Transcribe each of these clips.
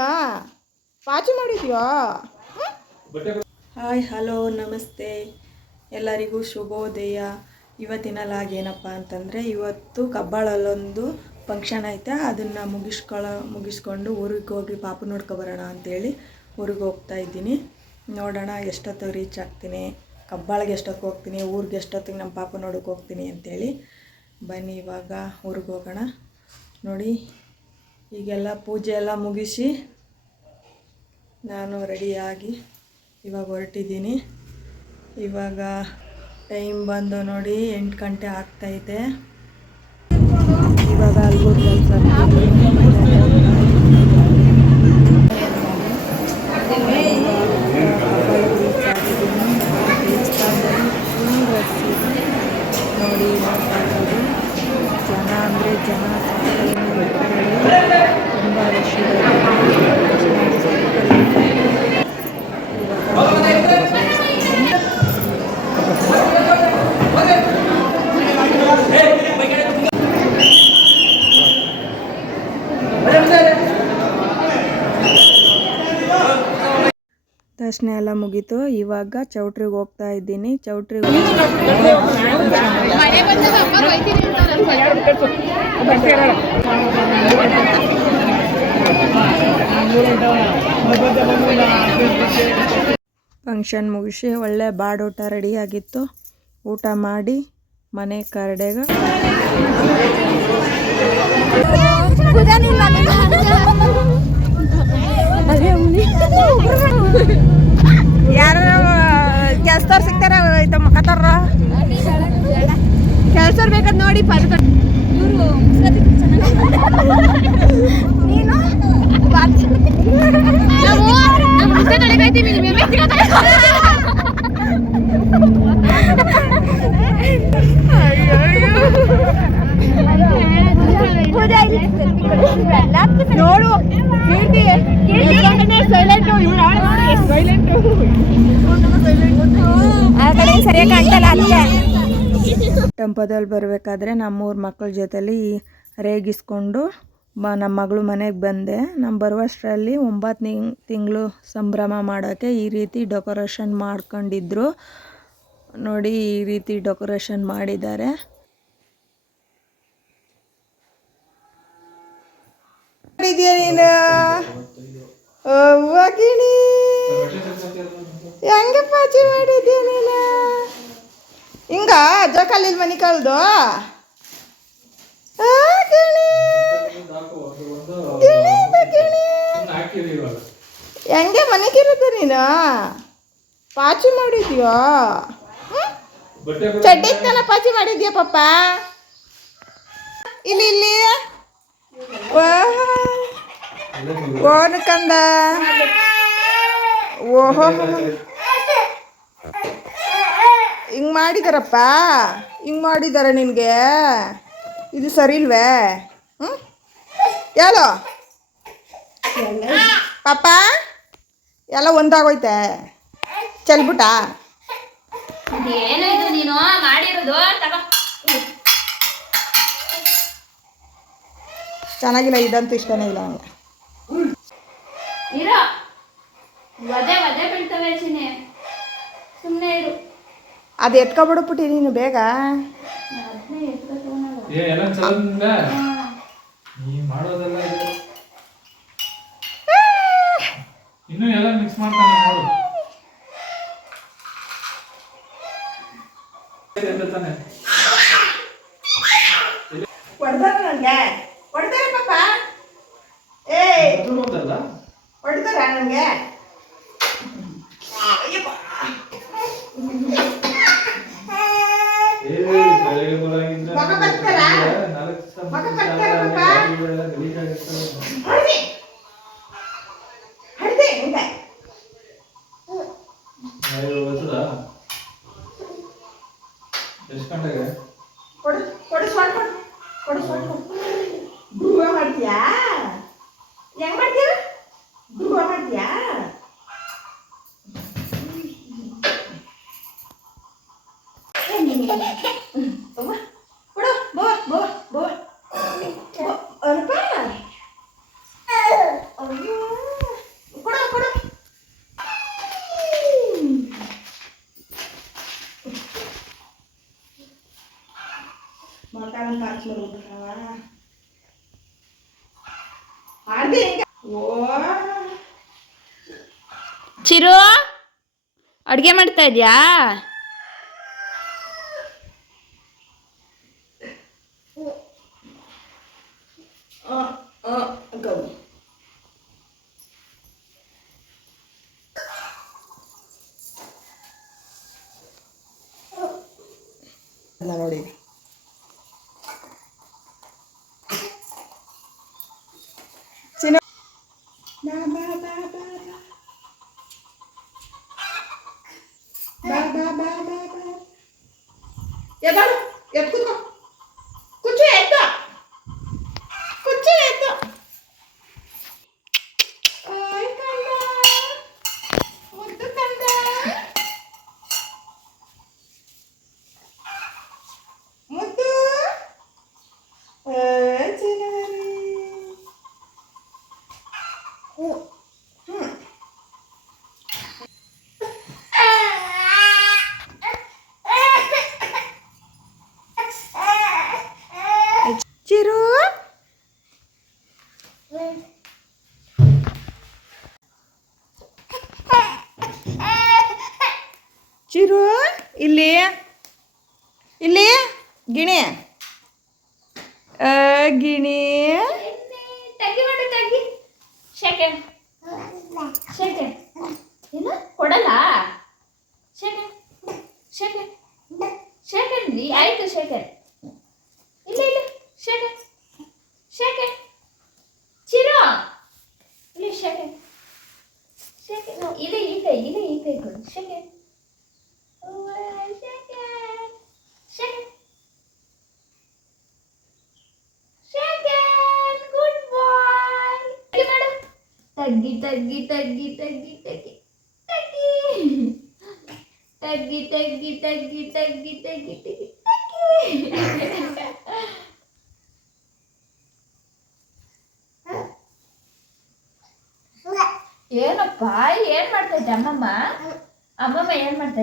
ನೀನು ಪಾಚಿ ಮಾಡಿದ್ಯಾ? ಹಾಯ್, ಹಲೋ, ನಮಸ್ತೆ. ಎಲ್ಲರಿಗೂ ಶುಭೋದಯ. ಇವತ್ತಿನ ಲಾಗ್ ಏನಪ್ಪ ಅಂತಂದರೆ, ಇವತ್ತು ಕಬ್ಬಾಳಲ್ಲೊಂದು ಫಂಕ್ಷನ್ ಐತೆ. ಅದನ್ನು ಮುಗಿಸ್ಕೊಳ್ಳೋ ಮುಗಿಸ್ಕೊಂಡು ಊರಿಗೆ ಹೋಗಿ ಪಾಪು ನೋಡ್ಕೊಬರೋಣ ಅಂತೇಳಿ ಊರಿಗೆ ಹೋಗ್ತಾ ಇದ್ದೀನಿ. ನೋಡೋಣ ಎಷ್ಟೊತ್ತಿಗೆ ರೀಚ್ ಆಗ್ತೀನಿ. ಕಬ್ಬಾಳಿಗೆ ಎಷ್ಟೊತ್ತಿಗೆ ಹೋಗ್ತೀನಿ, ಊರಿಗೆ ಎಷ್ಟೊತ್ತಿಗೆ ನಮ್ಮ ಪಾಪು ನೋಡೋಕೆ ಹೋಗ್ತೀನಿ ಅಂತೇಳಿ ಬನ್ನಿ ಇವಾಗ ಊರಿಗೆ ಹೋಗೋಣ. ನೋಡಿ, ಈಗೆಲ್ಲ ಪೂಜೆ ಎಲ್ಲ ಮುಗಿಸಿ ನಾನು ರೆಡಿಯಾಗಿ ಇವಾಗ ಹೊರಟಿದ್ದೀನಿ. ಇವಾಗ ಟೈಮ್ ಬಂದು ನೋಡಿ ಎಂಟು ಗಂಟೆ ಆಗ್ತೈತೆ. ಇವಾಗ ಅಲ್ಗೂ ನೋಡಿ ಜನ ಅಂದರೆ ಜನ ದರ್ಶನ ಎಲ್ಲ ಮುಗೀತು. ಇವಾಗ ಚೌಟ್ರಿಗೆ ಹೋಗ್ತಾ ಇದ್ದೀನಿ. ಚೌಟ್ರಿಗೆ ಫಂಕ್ಷನ್ ಮುಗಿಸಿ ಒಳ್ಳೆ ರೆಡಿ ರೆಡಿಯಾಗಿತ್ತು ಊಟ ಮಾಡಿ ಮನೆ ಕರಡೆಗ. ಯಾರು ಕೆಲ್ಸದವ್ರು ಸಿಗ್ತಾರ ಇದು ಮಕ್ಕತ್ತಾರ ಕೆಲ್ಸವ್ರು ಬೇಕಾದ್ ನೋಡಿ ಪದ ನೋಡು ಟೆಂಪೋದಲ್ಲಿ ಬರಬೇಕಾದ್ರೆ ನಮ್ಮೂರ ಮಕ್ಕಳ ಜೊತೆಲಿ ರೇಗಿಸ್ಕೊಂಡು ಬ ನಮ್ಮ ಮಗಳು ಮನೆಗೆ ಬಂದೆ. ನಮ್ಮ ಬರುವಷ್ಟರಲ್ಲಿ ಒಂಬತ್ತು ತಿಂಗಳು ಸಂಭ್ರಮ ಮಾಡೋಕ್ಕೆ ಈ ರೀತಿ ಡೆಕೋರೇಷನ್ ಮಾಡ್ಕೊಂಡಿದ್ರು. ನೋಡಿ ಈ ರೀತಿ ಡೆಕೋರೇಷನ್ ಮಾಡಿದ್ದಾರೆ. ಮಾಡಿದ್ಯಾ ನೀನು? ಅವ್ವ ಗಿಣಿ ಹೆಂಗೆ ಪಾಚಿ ಮಾಡಿದ್ಯಾ ನೀನು? ಹಿಂಗ ಜೋಕಾಲಿಲ್ ಮನೆ ಕಳ್ದು? ಹೆಂಗೆ ಮನೆಗಿರುತ್ತೆ ನೀನು? ಪಾಚಿ ಮಾಡಿದ್ಯೋ? ಚಡ್ಡಿ ತನ ಪಾಚಿ ಮಾಡಿದ್ಯಾ ಪಪ್ಪ ಇಲ್ಲಿ ಇಲ್ಲಿ. ಓನು ಕಂದ? ಓಹೋ. ಹಿಂಗೆ ಮಾಡಿದಾರಪ್ಪ? ಹಿಂಗೆ ಮಾಡಿದಾರ ನಿನಗೆ? ಇದು ಸರಿ ಇಲ್ವೇ ಹ್ಞೂ ಹೇಳು ಪಾಪ? ಎಲ್ಲ ಒಂದಾಗೋಯ್ತೆ. ಚೆಲ್ಬಿಟ್ಟ ನೀನು? ಮಾಡಿರೋದು? ಚೆನ್ನಾಗಿಲ್ಲ ಇದಂತೂ ಇಷ್ಟನೇ ಇಲ್ಲ ನನಗೆ ಇರೋ. ಒದೆ ಒದೆ ಬೀಳ್ತವೆ ಚಿನ್ನೆ. ಸುಮ್ಮನೆ ಇರು. ಅದು ಎತ್ಕೊಬಿಡ್ಬಿಟ್ಟಿ ನೀನು ಬೇಗ. ಅದನ್ನೇ ಏ ಎಲ್ಲ ಚಲೋದಿಂದ ನೀ ಮಾಡೋದೆಲ್ಲ ಇದು. ಇನ್ನು ಎಲ್ಲ ಮಿಕ್ಸ್ ಮಾಡ್ತಾನೆ ನೋಡು. ಎದ್ದ ತಾನೆ? ಹೊಡ್ದಾರ ನನಗೆ ಹೊಡ್ದಾರ ಪಾಪ. ಏ ಅದು ಹೋದಲ್ಲ ಹೊಡ್ದಾರ ನನಗೆ? ಮಗ ಬರ್ತಾರಾ? ಮಗ ಬರ್ತಾರಾ ಶಾಲೆ ಪಾಪ? ಗಾಡಿಗಳೆಲ್ಲ ಚಿರು ಅಡುಗೆ ಮಾಡ್ತಾ ಇದೆಯಾ ನೋಡಿ ಇಲ್ಲಿ ಇಲ್ಲಿ ಗಿಣಿ ಗಿಣಿ ಕೊಡಲ್ಲ ಆಯ್ತು ಶೇಖರ್ ಇಲ್ಲ ಇಲ್ಲ ಶೇಖರ್ ಶೇಖರ್ ಚಿರೋ ಇಲ್ಲಿ ಶೇಖರ್ ಶೇಖರ್ ಇದೆ ಇದೆ ಇದೆ ಇದೆ ಶೇಖರ್ ತಗ್ಗಿ ತಗ್ಗಿ ತಗ್ಗಿ ತಗ್ಗಿ ತಗ್ಗಿ. ತಗ್ಗಿ ತಗ್ಗಿ ತಗ್ಗಿ ಏನಪ್ಪ ಏನ್ ಮಾಡ್ತಾ ಇದ್ದೆ ಅಮ್ಮಮ್ಮ? ಅಮ್ಮಮ್ಮ ಏನ್ ಮಾಡ್ತಾ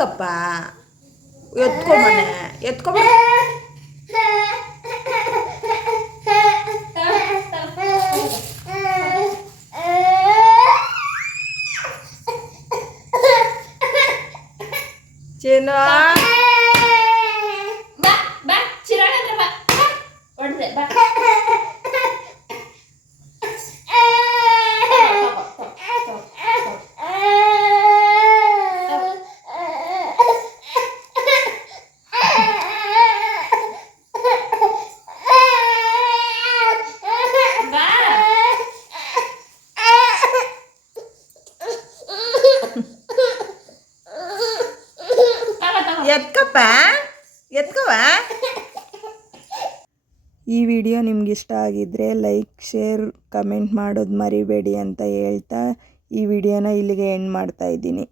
ಹಾಗಪ್ಪ ಎತ್ಕೊಂಬನೆ ಎತ್ಕೊಂಬನೆ ಚೇನಾ ಎತ್ಕೋವ ಈ ವಿಡಿಯೋ ನಿಮಗಿಷ್ಟ ಆಗಿದ್ರೆ ಲೈಕ್, ಶೇರ್, ಕಮೆಂಟ್ ಮಾಡೋದು ಮರಿಬೇಡಿ ಅಂತ ಹೇಳ್ತಾ ಈ ವಿಡಿಯೋನ ಇಲ್ಲಿಗೆ ಎಂಡ್ ಮಾಡ್ತಾ ಇದ್ದೀನಿ.